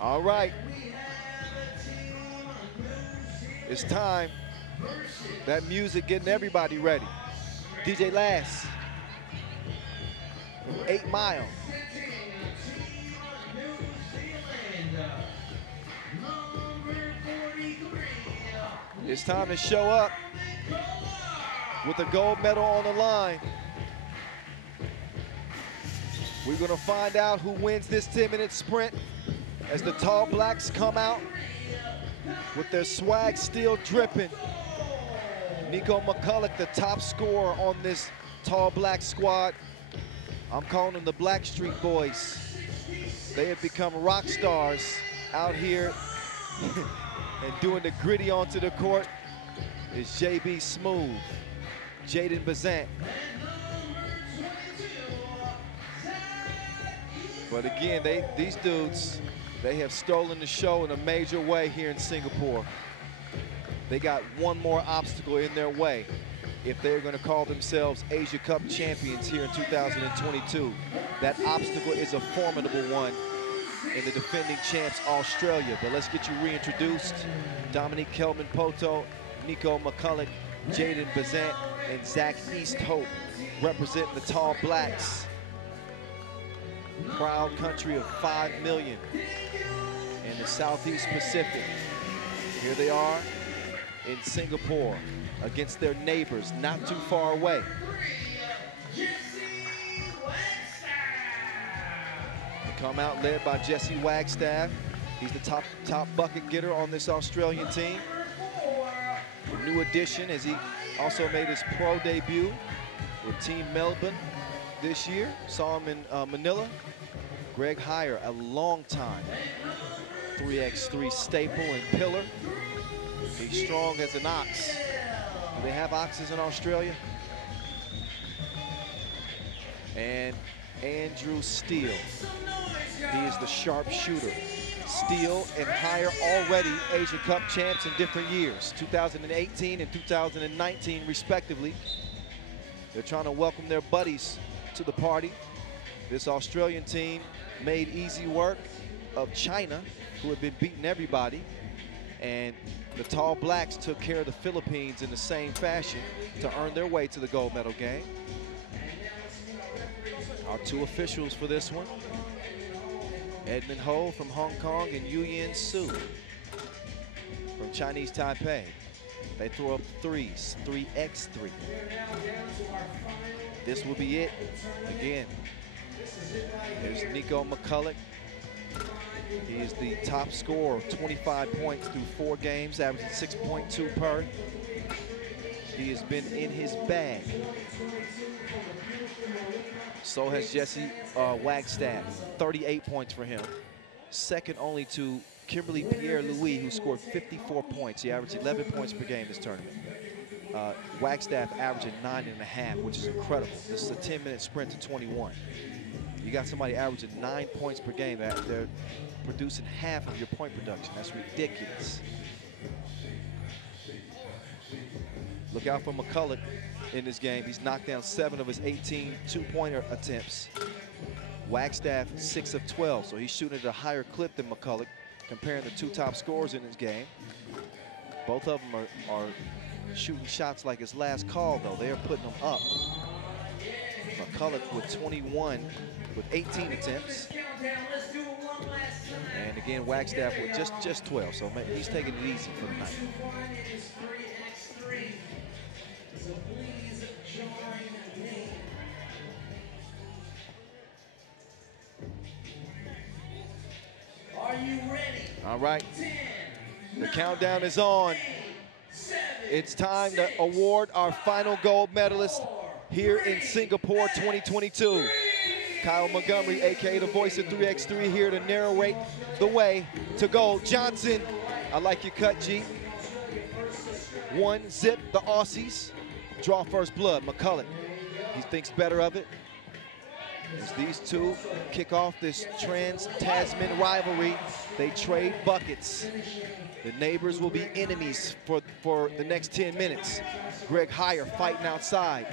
All right. It's time. That music getting everybody ready. DJ Lass from 8 Mile. It's time to show up with a gold medal on the line. We're gonna find out who wins this 10-minute sprint as the Tall Blacks come out with their swag still dripping. Nico McCulloch, the top scorer on this Tall Black squad. I'm calling them the Blackstreet Boys. They have become rock stars out here and doing the gritty onto the court is JB Smooth, Jaden Bazant. But again, these dudes, they have stolen the show in a major way here in Singapore. They got one more obstacle in their way if they're going to call themselves Asia Cup champions here in 2022. That obstacle is a formidable one in the defending champs Australia. But let's get you reintroduced. Dominique Kelman-Poto, Nico McCulloch, Jaden Bazant, and Zach Easthope representing the Tall Blacks. Proud country of 5 million in the Southeast Pacific. Here they are in Singapore against their neighbors not too far away. They come out led by Jesse Wagstaff. He's the top bucket getter on this Australian team. A new addition as he also made his pro debut with Team Melbourne this year. Saw him in Manila. Greg Heyer, a long time 3x3 staple and pillar. He's strong as an ox. Do they have oxes in Australia? And Andrew Steele. He is the sharpshooter. Steele and Heyer already Asia Cup champs in different years, 2018 and 2019 respectively. They're trying to welcome their buddies to the party. This Australian team made easy work of China, who had been beating everybody, and the Tall Blacks took care of the Philippines in the same fashion to earn their way to the gold medal game. Our two officials for this one, Edmund Ho from Hong Kong and Yu-Yin Su from Chinese Taipei. They throw up threes, 3x3. This will be it. Again, there's Nico McCulloch. He is the top scorer of 25 points through 4 games, averaging 6.2 per. He has been in his bag. So has Jesse Wagstaff, 38 points for him. Second only to Kimberly Pierre-Louis, who scored 54 points. He averaged 11 points per game this tournament. Wagstaff averaging 9.5, which is incredible. This is a 10-minute sprint to 21. You got somebody averaging 9 points per game. They're producing half of your point production. That's ridiculous. Look out for McCulloch in this game. He's knocked down 7 of his 18 two-pointer attempts. Wagstaff 6 of 12, so he's shooting at a higher clip than McCulloch, comparing the two top scorers in this game. Both of them are shooting shots like his last call, though. They are putting them up. McCulloch with 21 with 18 attempts. And again, Wagstaff with just 12, so he's taking it easy for the night. Are you ready? All right. The countdown is on. It's time to award our final gold medalist here in Singapore 2022. Kyle Montgomery, aka the voice of 3x3, here to narrate the way to gold. Johnson, I like your cut, G. 1 zip, the Aussies. Draw first blood, McCulloch. He thinks better of it. As these two kick off this trans-Tasman rivalry, they trade buckets. The neighbors will be enemies for the next 10 minutes. Greg Heyer fighting outside.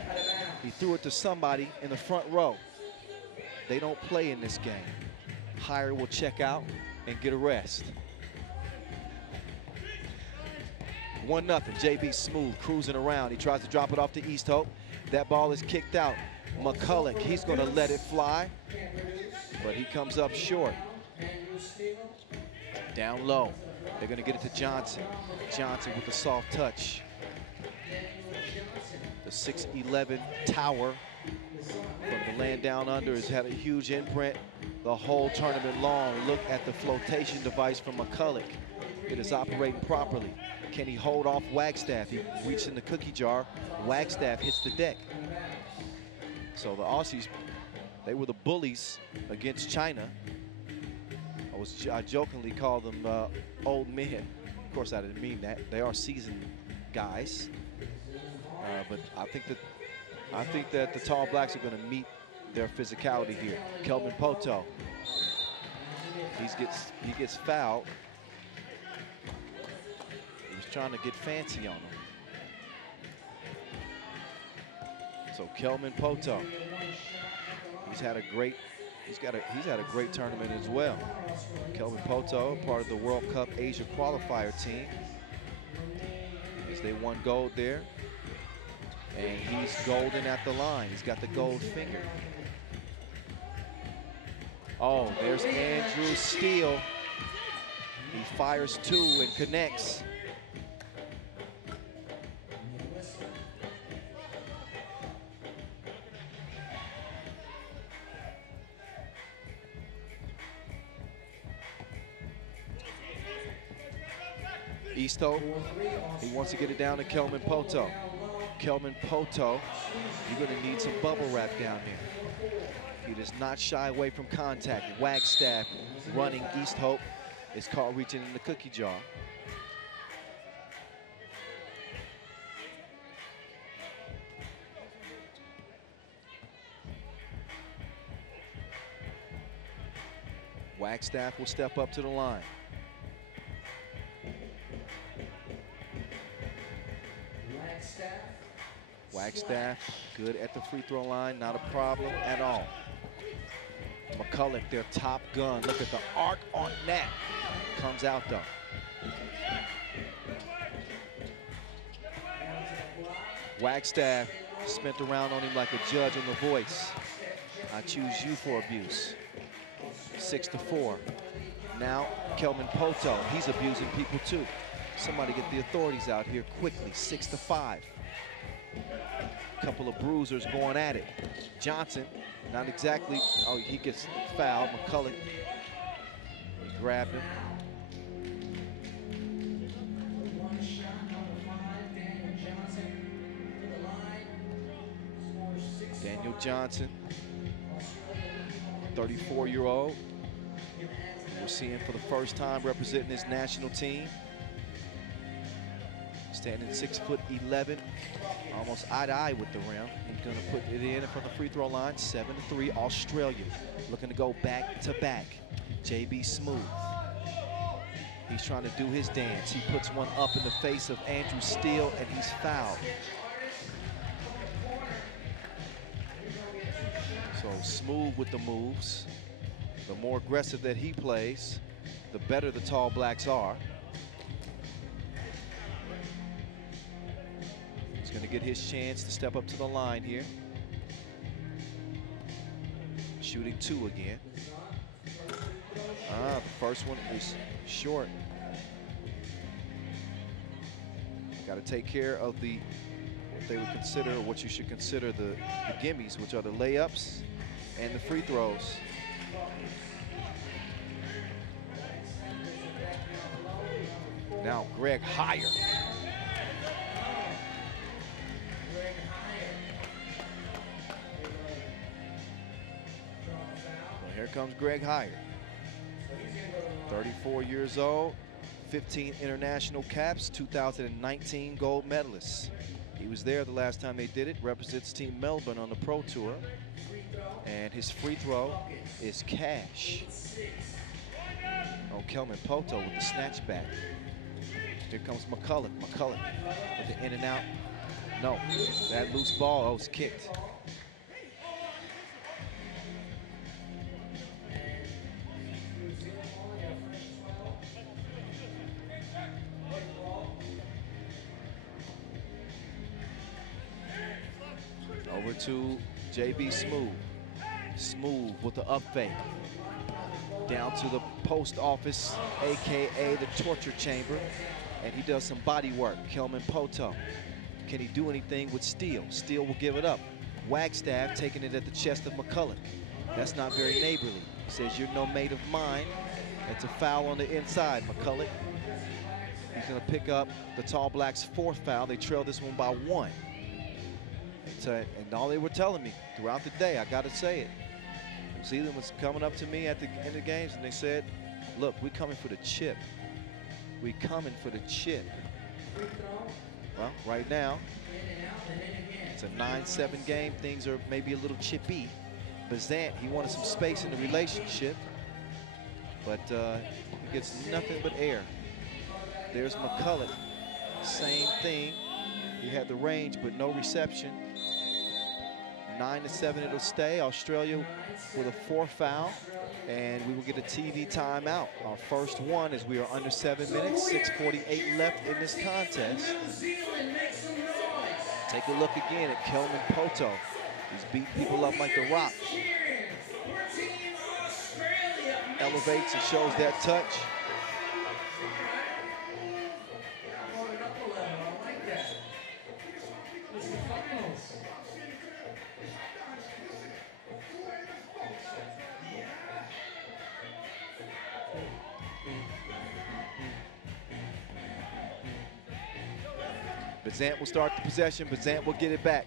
He threw it to somebody in the front row. They don't play in this game. Hire will check out and get a rest. 1-0, JB Smooth cruising around. He tries to drop it off to East Hope. That ball is kicked out. McCulloch, he's gonna let it fly, but he comes up short. Down low, they're gonna get it to Johnson. Johnson with the soft touch. The 6'11" tower from the land down under has had a huge imprint the whole tournament long. Look at the flotation device from McCulloch. It is operating properly. Can he hold off Wagstaff? He reached in the cookie jar. Wagstaff hits the deck. So the Aussies, they were the bullies against China. I jokingly called them old men. Of course, I didn't mean that. They are seasoned guys. But I think that the Tall Blacks are going to meet their physicality here. Kelvin Poto, he gets fouled. He was trying to get fancy on him. So Kelvin Poto, he's had a great tournament as well. Kelvin Poto, part of the World Cup Asia qualifier team, as they won gold there. And he's golden at the line. He's got the gold finger. Oh, there's Andrew Steele. He fires two and connects. East Hope, he wants to get it down to Kelvin Poto. Kelvin Poto, you're going to need some bubble wrap down here. He does not shy away from contact. Wagstaff running East Hope is caught reaching in the cookie jar. Wagstaff will step up to the line. Wagstaff, good at the free throw line, not a problem at all. McCulloch, their top gun. Look at the arc on that. Comes out though. Wagstaff spent around on him like a judge on The Voice. I choose you for abuse. 6-4. Now Kelvin Poto, he's abusing people too. Somebody get the authorities out here quickly. 6-5. Couple of bruisers going at it. Johnson, not exactly. Oh, he gets fouled. McCulloch grabbed him. Daniel Johnson, 34-year-old. We're seeing for the first time representing his national team. Standing 6'11", almost eye to eye with the rim. He's gonna put it in from the free throw line. 7-3, Australia looking to go back to back. JB Smooth, he's trying to do his dance. He puts one up in the face of Andrew Steele and he's fouled. So Smooth with the moves. The more aggressive that he plays, the better the Tall Blacks are. Going to get his chance to step up to the line here. Shooting two again. The first one is short. Got to take care of what they would consider, what you should consider the gimmies, which are the layups and the free throws. Now Greg Hire. Here comes Greg Hire, 34 years old, 15 international caps, 2019 gold medalist. He was there the last time they did it, represents Team Melbourne on the Pro Tour, and his free throw is cash. Oh, Kelvin Poto with the snatch back. Here comes McCulloch. McCulloch with the in and out. No, that loose ball, it's kicked. Over to JB Smooth. Smooth with the up fake. Down to the post office, AKA the torture chamber. And he does some body work, Kelman Poto. Can he do anything with Steele? Steele will give it up. Wagstaff taking it at the chest of McCulloch. That's not very neighborly. He says, you're no mate of mine. It's a foul on the inside, McCulloch. He's gonna pick up the Tall Blacks' fourth foul. They trail this one by 1. And all they were telling me throughout the day, I gotta say it, New Zealand was coming up to me at the end of the games and they said, look, we coming for the chip. We coming for the chip. Well, right now, it's a 9-7 game. Things are maybe a little chippy. Bazant, he wanted some space in the relationship, but he gets nothing but air. There's McCulloch, same thing. He had the range, but no reception. 9-7, it'll stay. Australia with a 4th foul, and we will get a TV timeout. Our first one, as we are under 7 minutes, 6:48 left in this contest. Take a look again at Kelman Poto. He's beating people up like The Rock. Elevates and shows that touch. Bazant will start the possession. Bazant will get it back.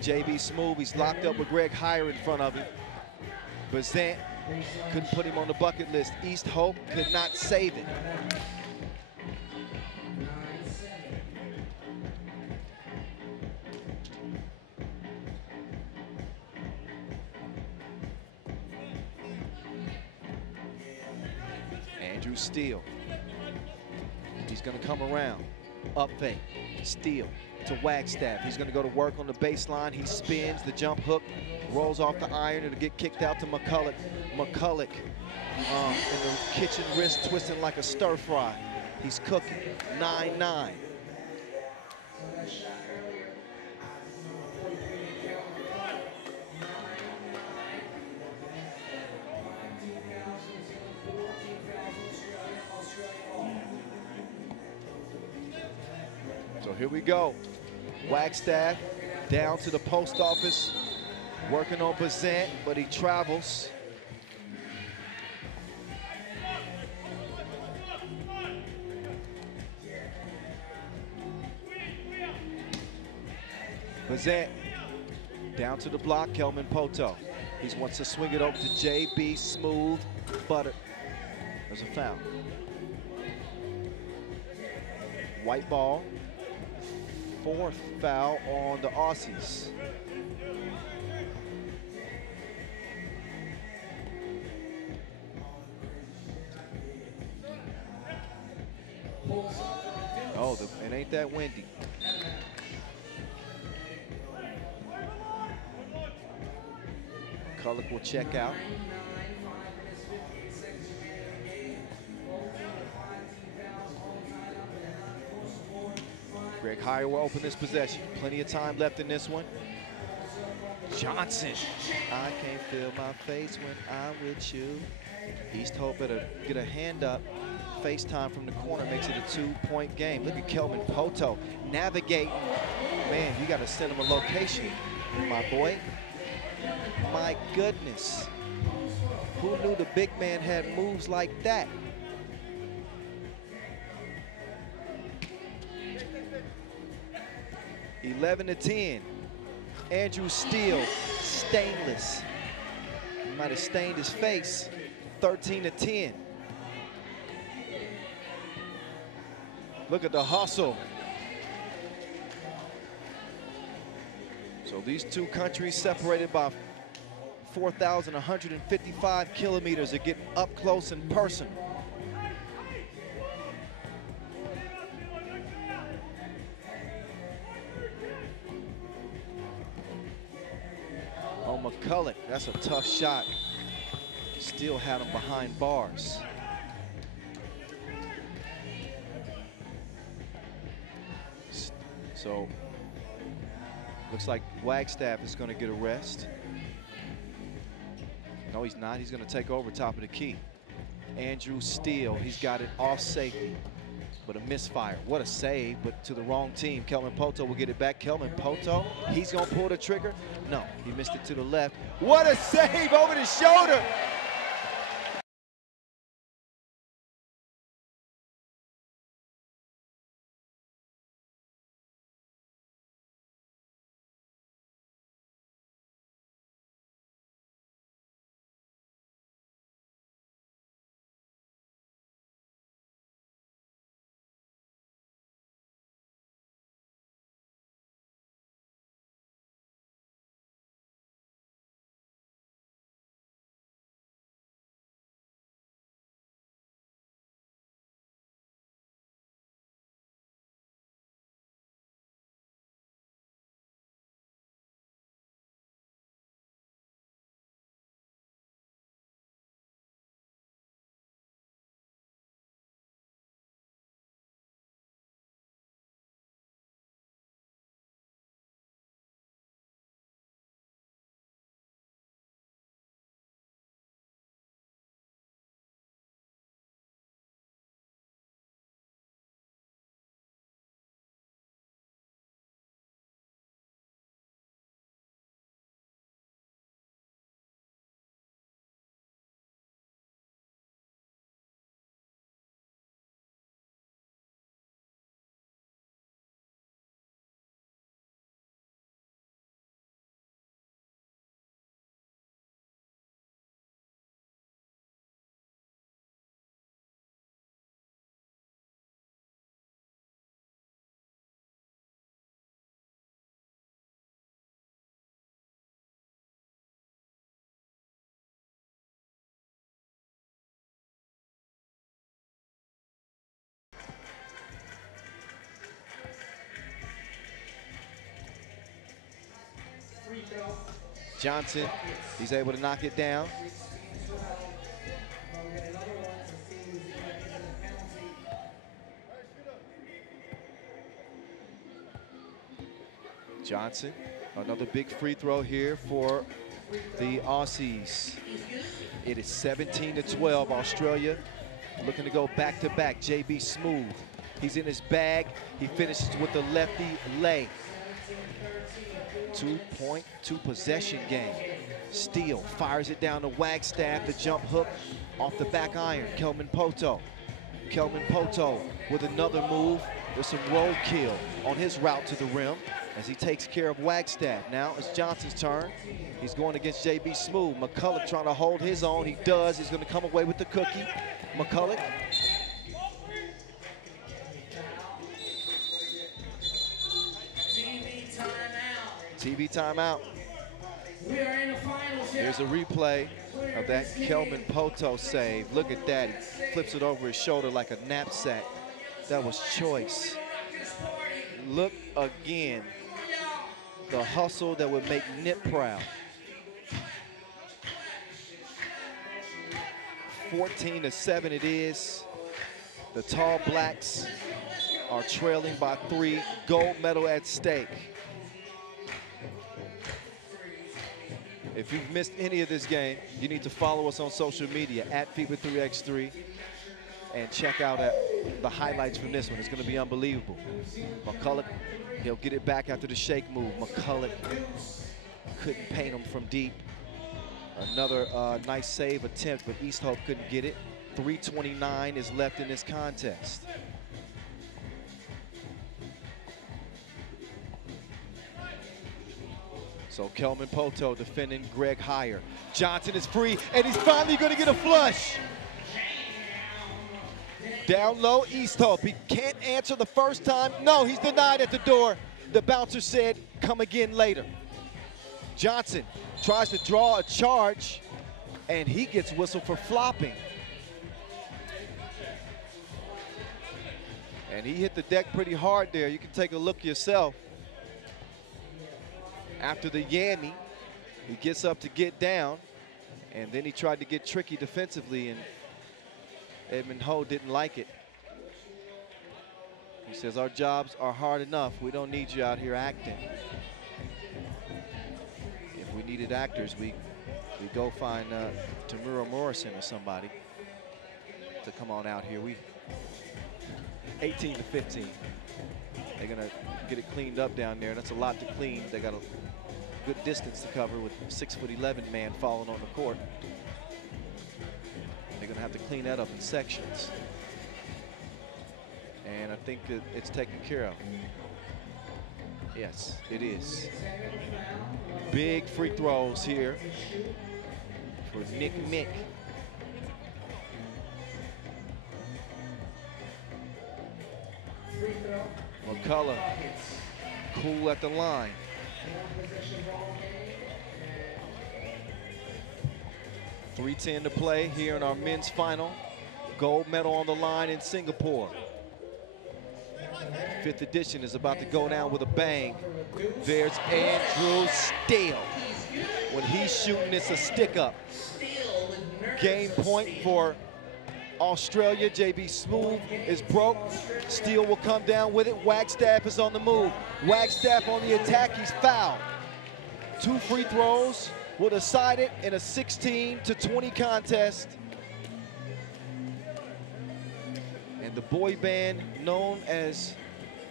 JB Smooth, he's locked up with Greg Heyer in front of him. Bazant couldn't put him on the bucket list. East Hope could not save it. Andrew Steele. He's gonna come around. Up fake. Steele to Wagstaff. He's going to go to work on the baseline. He spins the jump hook, rolls off the iron. It'll get kicked out to McCulloch. McCulloch in the kitchen wrist twisting like a stir fry. He's cooking. 9-9. So here we go. Wagstaff down to the post office, working on Bazant, but he travels. Bazant down to the block, Kelman Poto. He wants to swing it over to JB Smooth, but there's a foul. White ball. 4th foul on the Aussies. Oh, it ain't that windy. McCulloch will check out. Greg Heyer will open this possession. Plenty of time left in this one. Johnson. I can't feel my face when I'm with you. East Hope better get a hand up. FaceTime from the corner makes it a 2-point game. Look at Kelman Poto navigating. Man, you got to send him a location, my boy. My goodness. Who knew the big man had moves like that? (11-10). Andrew Steele, stainless. He might have stained his face. 13-10. Look at the hustle. So these two countries separated by 4,155 kilometers are getting up close and personal. Oh, McCulloch, that's a tough shot. Still had him behind bars. So Looks like Wagstaff is going to get a rest. No, he's not. He's going to take over top of the key. Andrew Steele, he's got it off safety, but a misfire. What a save, but to the wrong team. Kelvin Poto will get it back. Kelvin Poto, he's going to pull the trigger. No, he missed it to the left. What a save over the shoulder. Johnson, he's able to knock it down. Johnson, another big free throw here for the Aussies. It is 17-12, Australia looking to go back-to-back. JB Smooth, he's in his bag. He finishes with the lefty lay. 2-point, two-possession game. Steele fires it down to Wagstaff, the jump hook off the back iron. Kelvin Poto. Kelvin Poto with another move with some roadkill on his route to the rim as he takes care of Wagstaff. Now it's Johnson's turn. He's going against JB Smooth. McCulloch trying to hold his own. He does. He's going to come away with the cookie. McCulloch. TV timeout. We are in the finals. Here's a replay of that Kelvin Poto save. Look at that. He flips it over his shoulder like a knapsack. That was choice. Look again. The hustle that would make Nip proud. 14-7 it is. The Tall Blacks are trailing by 3. Gold medal at stake. If you've missed any of this game, you need to follow us on social media at FIBA 3x3 and check out the highlights from this one. It's going to be unbelievable. McCulloch, he'll get it back after the shake move. McCulloch couldn't paint him from deep. Another nice save attempt, but East Hope couldn't get it. 3:29 is left in this contest. So Kelvin Poto defending Greg Heyer. Johnson is free, and he's finally going to get a flush. Down low, East Hope. He can't answer the first time. No, he's denied at the door. The bouncer said, come again later. Johnson tries to draw a charge, and he gets whistled for flopping. And he hit the deck pretty hard there. You can take a look yourself. After the yammy, he gets up to get down, and then he tried to get tricky defensively, and Edmund Ho didn't like it. He says, our jobs are hard enough. We don't need you out here acting. needed actors, we go find Tamura Morrison or somebody to come on out here. 18 to 15. They're gonna get it cleaned up down there. That's a lot to clean. They got a good distance to cover with a 6'11" man falling on the court. They're gonna have to clean that up in sections. And I think that it's taken care of. Yes, it is. Big free throws here for Nick Mick. McCullough, cool at the line. .310 to play here in our men's final. Gold medal on the line in Singapore. 5th edition is about to go down with a bang. There's Andrew Steele. When he's shooting, it's a stick up. Game point for Australia. JB Smooth is broke. Steele will come down with it. Wagstaff is on the move. Wagstaff on the attack, he's fouled. 2 free throws will decide it in a 16 to 20 contest. And the boy band known as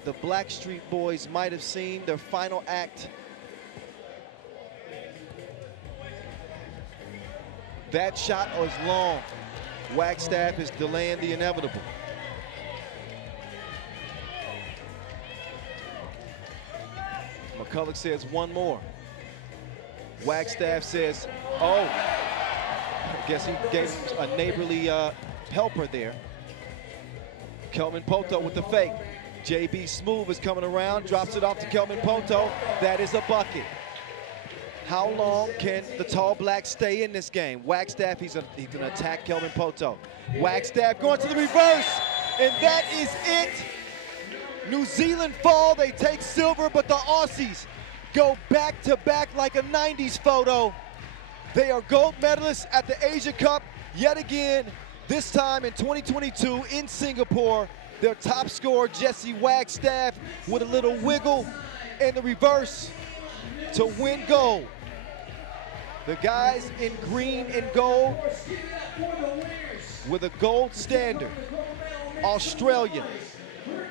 the Blackstreet Boys might have seen their final act. That shot was long. Wagstaff is delaying the inevitable. McCullough says one more. Wagstaff says, oh. I guess he gave him a neighborly helper there. Kelvin Poto with the fake. JB Smooth is coming around, drops it off to Kelvin Poto. That is a bucket. How long can the tall black stay in this game? Wagstaff, he's gonna attack Kelvin Poto. Wagstaff going to the reverse, and that is it. New Zealand fall, they take silver, but the Aussies go back to back like a 90s photo. They are gold medalists at the Asia Cup yet again, this time in 2022 in Singapore. Their top scorer, Jesse Wagstaff, with a little wiggle in the reverse to win gold. The guys in green and gold with a gold standard. Australia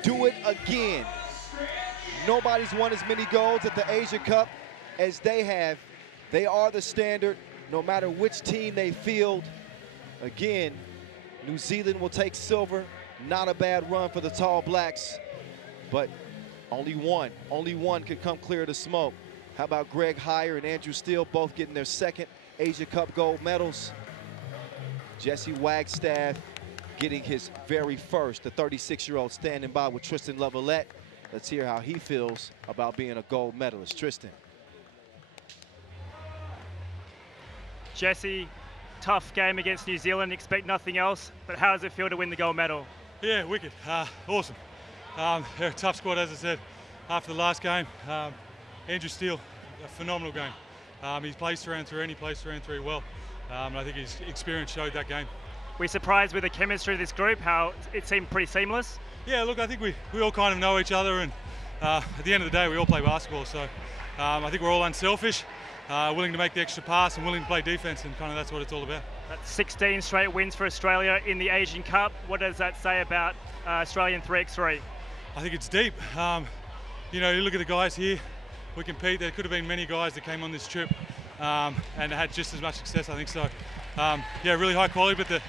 do it again. Nobody's won as many golds at the Asia Cup as they have. They are the standard no matter which team they field. Again, New Zealand will take silver. Not a bad run for the Tall Blacks, but only one could come clear of the smoke. How about Greg Heyer and Andrew Steele both getting their 2nd Asia Cup gold medals? Jesse Wagstaff getting his very first, the 36-year-old standing by with Tristan Lavalette. Let's hear how he feels about being a gold medalist. Tristan. Jesse, tough game against New Zealand, expect nothing else, but how does it feel to win the gold medal? Yeah, wicked, awesome. They're a tough squad, as I said, after the last game. Andrew Steele, a phenomenal game. He plays through and through, and he plays through and through well. And I think his experience showed that game. We're surprised with the chemistry of this group, how it seemed pretty seamless. Yeah, look, I think we all kind of know each other, and at the end of the day, we all play basketball. So I think we're all unselfish, willing to make the extra pass and willing to play defense, and kind of that's what it's all about. That's 16 straight wins for Australia in the Asian Cup. What does that say about Australian 3x3? I think it's deep. You know, you look at the guys here, we compete. There could have been many guys that came on this trip and had just as much success, I think so. Yeah, really high quality, but the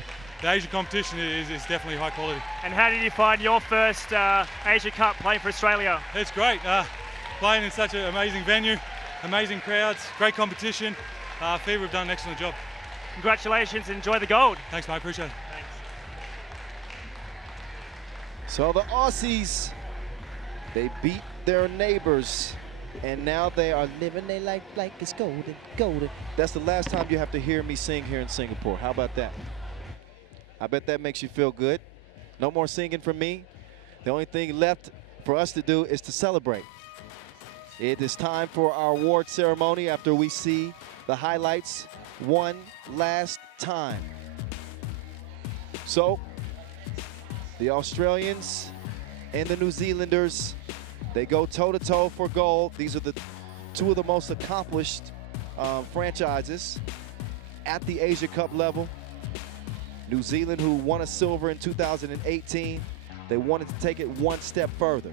Asia competition is definitely high quality. And how did you find your first Asia Cup playing for Australia? It's great. Playing in such an amazing venue, amazing crowds, great competition. FIBA have done an excellent job. Congratulations, enjoy the gold. Thanks, mate, appreciate it. Thanks. So the Aussies, they beat their neighbors, and now they are living their life like it's golden, golden. That's the last time you have to hear me sing here in Singapore. How about that? I bet that makes you feel good. No more singing from me. The only thing left for us to do is to celebrate. It is time for our award ceremony after we see the highlights one last time. So, the Australians and the New Zealanders, they go toe-to-toe for gold. These are the two of the most accomplished franchises at the Asia Cup level. New Zealand, who won a silver in 2018, they wanted to take it one step further.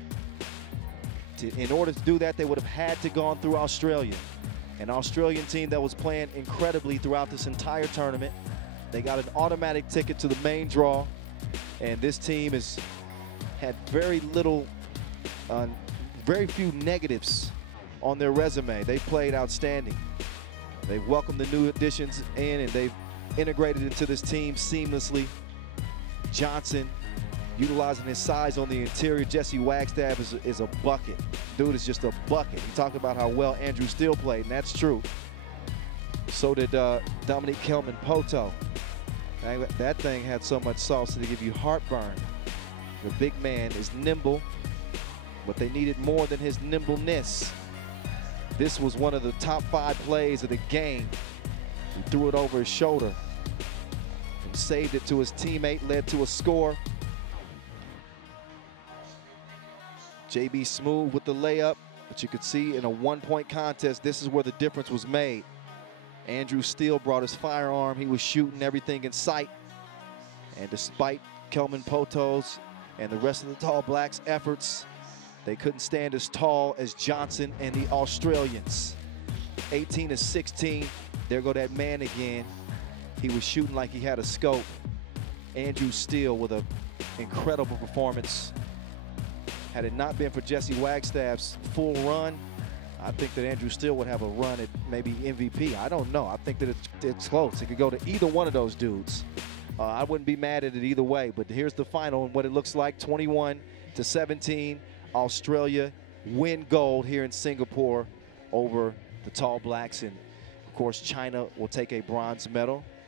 In order to do that, they would have had to gone through Australia, an Australian team that was playing incredibly throughout this entire tournament. They got an automatic ticket to the main draw, and this team has had very few negatives on their resume. They played outstanding. They've welcomed the new additions in, and they've integrated into this team seamlessly. Johnson, utilizing his size on the interior. Jesse Wagstaff is a bucket. Dude is just a bucket. He talked about how well Andrew Steele played, and that's true. So did Dominique Kelman-Poto. That thing had so much sauce to give you heartburn. The big man is nimble, but they needed more than his nimbleness. This was one of the top 5 plays of the game. He threw it over his shoulder and saved it to his teammate, led to a score. JB Smooth with the layup, but you could see in a 1-point contest, this is where the difference was made. Andrew Steele brought his firearm. He was shooting everything in sight. And despite Kelman-Poto's and the rest of the Tall Blacks' efforts, they couldn't stand as tall as Johnson and the Australians. 18-16, there go that man again. He was shooting like he had a scope. Andrew Steele with an incredible performance. Had it not been for Jesse Wagstaff's full run, I think that Andrew Steele would have a run at maybe MVP. I don't know. I think that it's close. It could go to either one of those dudes. I wouldn't be mad at it either way, but here's the final and what it looks like. 21-17, Australia win gold here in Singapore over the Tall Blacks. And of course, China will take a bronze medal.